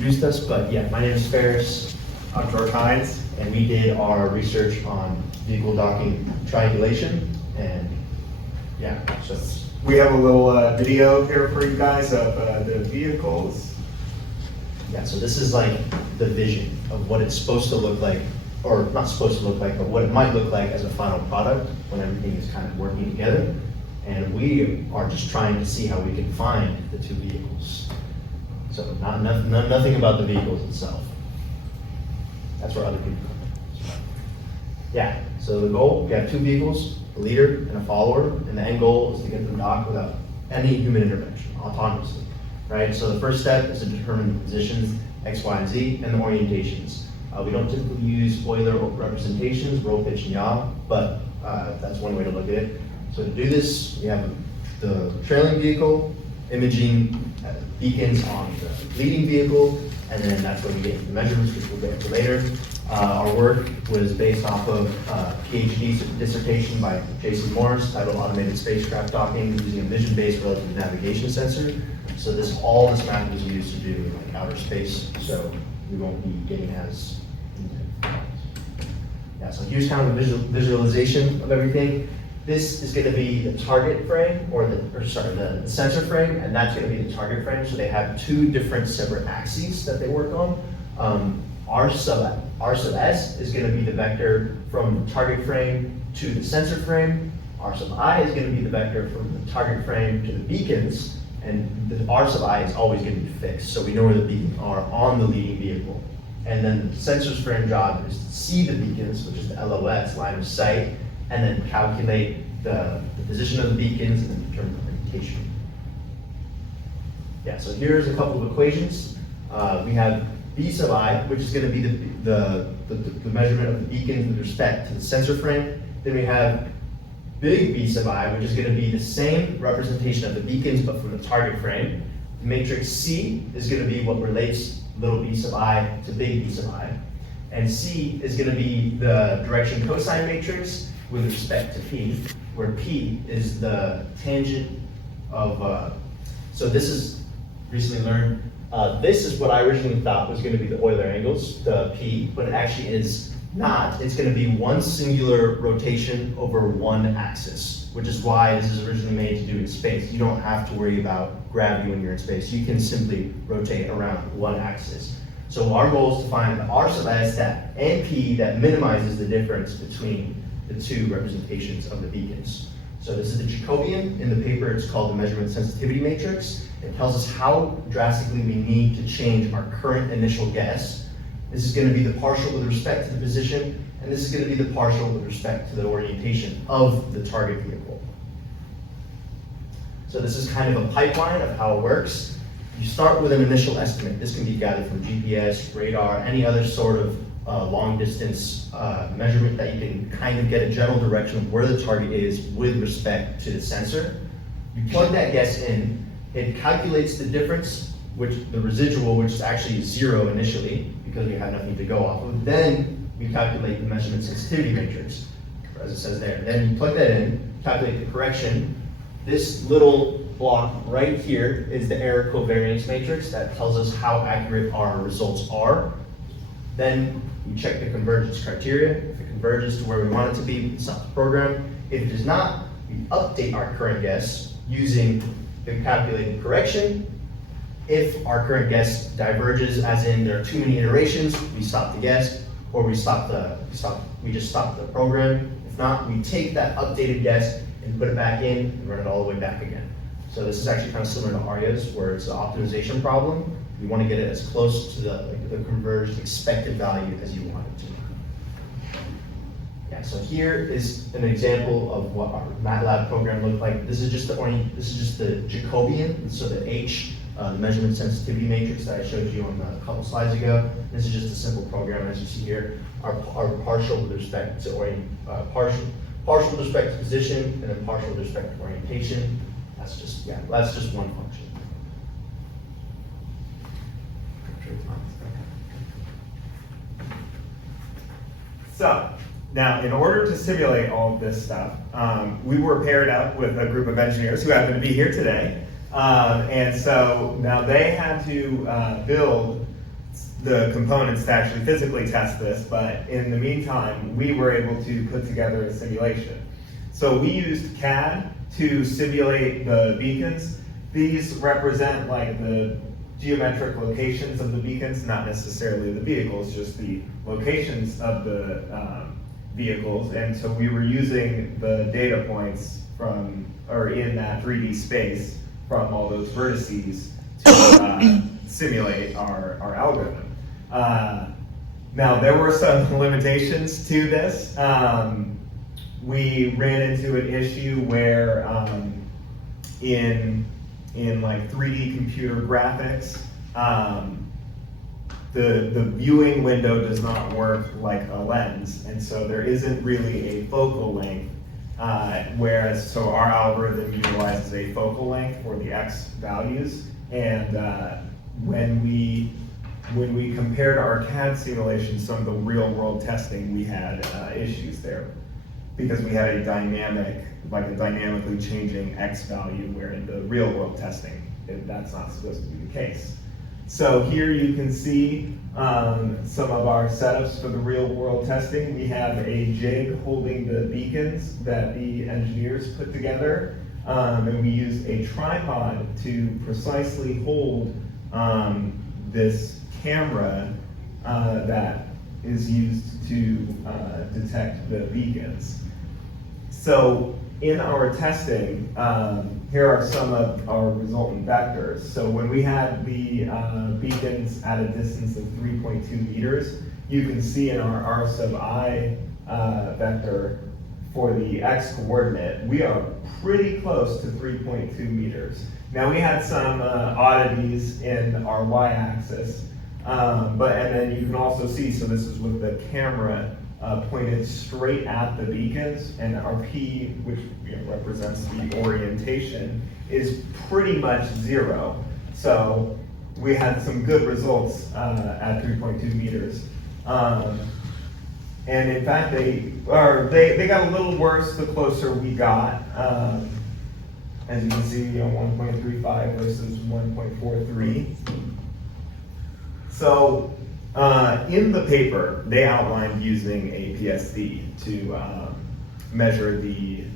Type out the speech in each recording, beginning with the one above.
introduced us, but yeah, my name is Faris. I'm Hinds. And we did our research on vehicle docking triangulation, and yeah, just We have a little video here for you guys of the vehicles. yeah. So this is like the vision of what it's supposed to look like, or not supposed to look like, but what it might look like as a final product when everything is kind of working together. And we are just trying to see how we can find the two vehicles. So nothing about the vehicles itself. That's where other people come in. So, yeah, so the goal, we have two vehicles, a leader and a follower, and the end goal is to get them docked without any human intervention, autonomously, right? So the first step is to determine the positions, X, Y, and Z, and the orientations. We don't typically use Euler representations, roll, pitch, and yaw, but that's one way to look at it. So to do this, we have the trailing vehicle, imaging beacons on the leading vehicle, and then that's where we get the measurements, which we'll get into later. Our work was based off of PhD dissertation by Jason Morris titled Automated Spacecraft Docking using a vision-based relative navigation sensor. So all this math was used to do like outer space, so we won't be getting as yeah. So here's kind of a visualization of everything. This is going to be the target frame, the sensor frame, and that's going to be the target frame. So they have two different separate axes that they work on. R sub S is going to be the vector from the target frame to the sensor frame. R sub I is going to be the vector from the target frame to the beacons, and the R sub I is always going to be fixed, so we know where the beacons are on the leading vehicle. And then the sensor's frame job is to see the beacons, which is the LOS, line of sight, and then calculate the position of the beacons and then determine the orientation. Yeah, so here's a couple of equations. We have B sub I, which is going to be the measurement of the beacons with respect to the sensor frame. Then we have big B sub I, which is going to be the same representation of the beacons, but from the target frame. The matrix C is going to be what relates little b sub I to big B sub I. And C is going to be the direction cosine matrix with respect to P, where P is the tangent of, so this is recently learned, this is what I originally thought was going to be the Euler angles, the P, but it actually is not. It's going to be one singular rotation over one axis, which is why this is originally made to do in space. You don't have to worry about gravity when you're in space. You can simply rotate around one axis. So our goal is to find the R sub S and P that minimizes the difference between the two representations of the beacons. So this is the Jacobian. In the paper, it's called the measurement sensitivity matrix. It tells us how drastically we need to change our current initial guess. This is going to be the partial with respect to the position, and this is going to be the partial with respect to the orientation of the target vehicle. So this is kind of a pipeline of how it works. You start with an initial estimate. This can be gathered from GPS, radar, any other sort of long distance measurement that you can kind of get a general direction of where the target is with respect to the sensor. You plug that guess in, it calculates the difference, the residual, which is actually zero initially, because we have nothing to go off of. Then we calculate the measurement sensitivity matrix, as it says there. Then you plug that in, calculate the correction. This little block right here is the error covariance matrix that tells us how accurate our results are. Then we check the convergence criteria. If it converges to where we want it to be, we stop the program. If it does not, we update our current guess using the calculated correction. If our current guess diverges, as in there are too many iterations, we stop the guess, or we just stop the program. If not, we take that updated guess and put it back in and run it all the way back again. So this is actually kind of similar to ARIA's, where it's an optimization problem. We want to get it as close to the converged expected value as you want it to. Yeah, so here is an example of what our MATLAB program looked like. This is just the Jacobian, so the H, the measurement sensitivity matrix that I showed you on a couple slides ago. This is just a simple program, as you see here. Our partial with respect to partial with respect to position, and then partial with respect to orientation. That's just one function. So now, in order to simulate all of this stuff, we were paired up with a group of engineers who happen to be here today. And so now they had to build the components to actually physically test this, but in the meantime, we were able to put together a simulation. So we used CAD to simulate the beacons. These represent like the geometric locations of the beacons, not necessarily the vehicles, just the locations of the vehicles. And so we were using the data points from, or in that 3D space from all those vertices to simulate our algorithm. Now, there were some limitations to this. We ran into an issue where in like 3D computer graphics, the viewing window does not work like a lens, and so there isn't really a focal length, whereas so our algorithm utilizes a focal length for the X values, and when we compared our CAD simulations, some of the real world testing, we had issues there because we had a dynamically changing X value, where in the real world testing, that's not supposed to be the case. So here you can see some of our setups for the real world testing. We have a jig holding the beacons that the engineers put together, and we use a tripod to precisely hold this camera that is used to detect the beacons. So in our testing, here are some of our resultant vectors. So when we had the beacons at a distance of 3.2 meters, you can see in our R sub I vector for the X coordinate, we are pretty close to 3.2 meters. Now we had some oddities in our Y-axis, and then you can also see, so this is with the camera pointed straight at the beacons, and our P, which represents the orientation, is pretty much 0. So we had some good results at 3.2 meters. And in fact, they got a little worse the closer we got. As you can see, 1.35 versus 1.43. So in the paper, they outlined using a PSD to measure the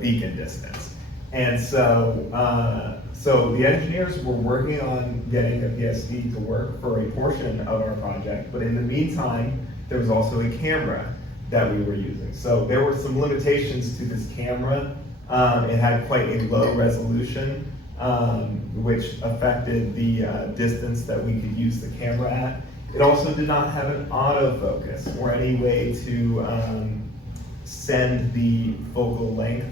beacon distance. And so, so the engineers were working on getting a PSD to work for a portion of our project, but in the meantime, there was also a camera that we were using. So there were some limitations to this camera. It had quite a low resolution, which affected the distance that we could use the camera at. It also did not have an autofocus or any way to send the focal length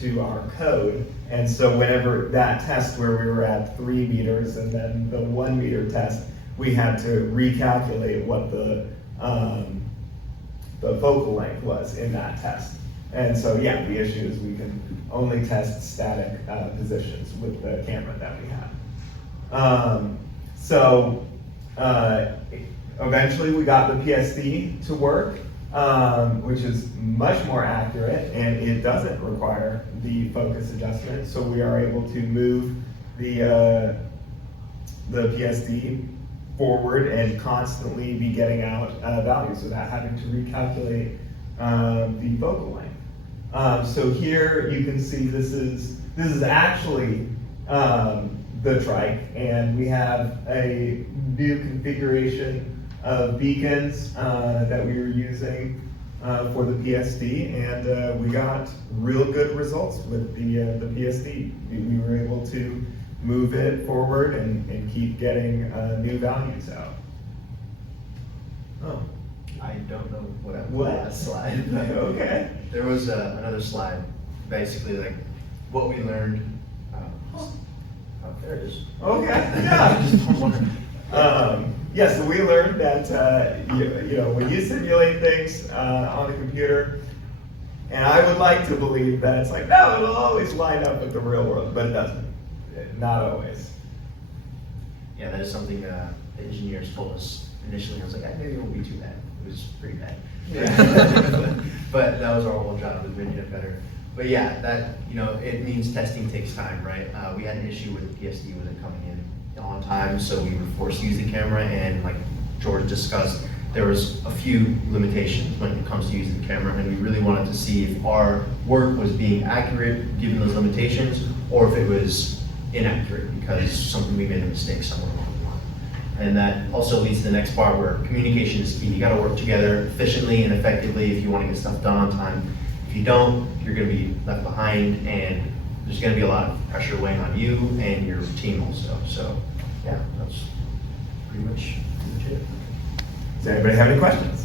to our code. And so whenever that test where we were at 3 meters and then the 1 meter test, we had to recalculate what the focal length was in that test. And so, yeah, the issue is we can only test static positions with the camera that we have. Eventually we got the PSD to work, which is much more accurate, and it doesn't require the focus adjustment. So we are able to move the PSD forward and constantly be getting out values without having to recalculate the focal length. So here you can see this is actually the trike, and we have a new configuration of beacons that we were using for the PSD, and we got real good results with the PSD. We were able to move it forward and keep getting new values out. Oh. I don't know what happened What? to that slide. Okay. There was another slide, basically like what we learned. Oh, there it is. Okay, yeah. Just wondering. Yeah, so we learned that when you simulate things on a computer, and I would like to believe that it's like, no, it'll always line up with the real world, but it doesn't. Not always. Yeah, that is something the engineers told us initially. I was like, maybe it won't be too bad. It was pretty bad. Yeah. But that was our whole job, was making it better. But yeah, that, it means testing takes time, right? We had an issue with the PSD with it coming in on time, so we were forced to use the camera, and like George discussed, there was a few limitations when it comes to using the camera, and we really wanted to see if our work was being accurate given those limitations, or if it was inaccurate because we made a mistake somewhere along the line. And that also leads to the next part where communication is key. You gotta work together efficiently and effectively if you wanna get stuff done on time. If you don't, you're gonna be left behind, and there's gonna be a lot of pressure weighing on you and your team also. So, yeah, that's pretty much it. Does anybody have any questions?